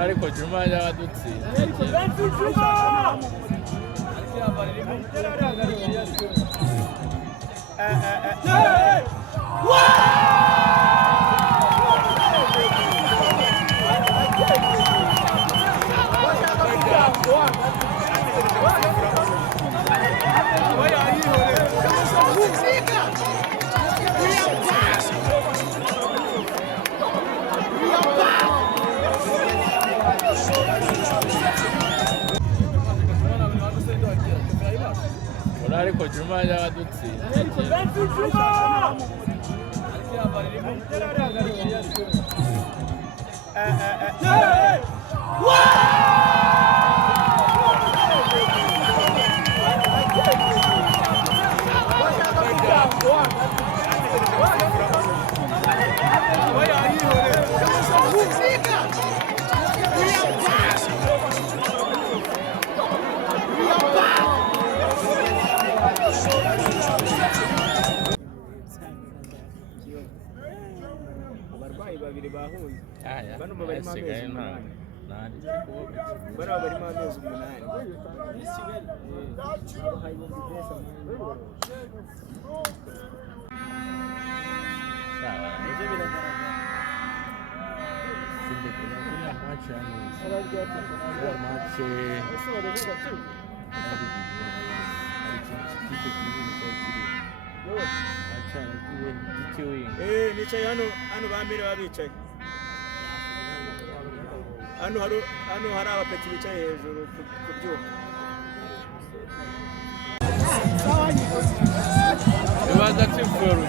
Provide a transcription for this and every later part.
ariko Juma yaradutsinze. ariko Juma yaradutsinze. babiri bahuye bano bari mu amezi bari mu amezi 8 nicaye hano bambere babicaye hano hari abapeti bicaye hejuru ku byuma bibaza cy'ifuru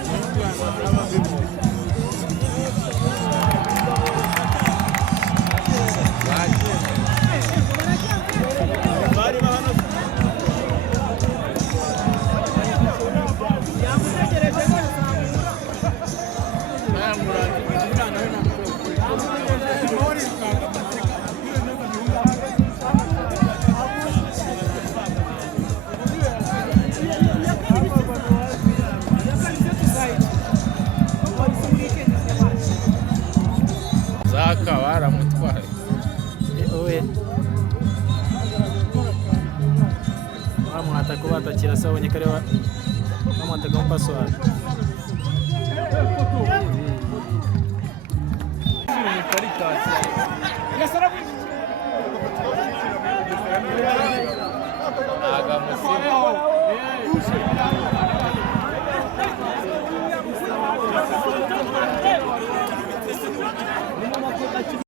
baramutwaye bamwata ko batakira se abonye kare bamwataga mu password aga musiba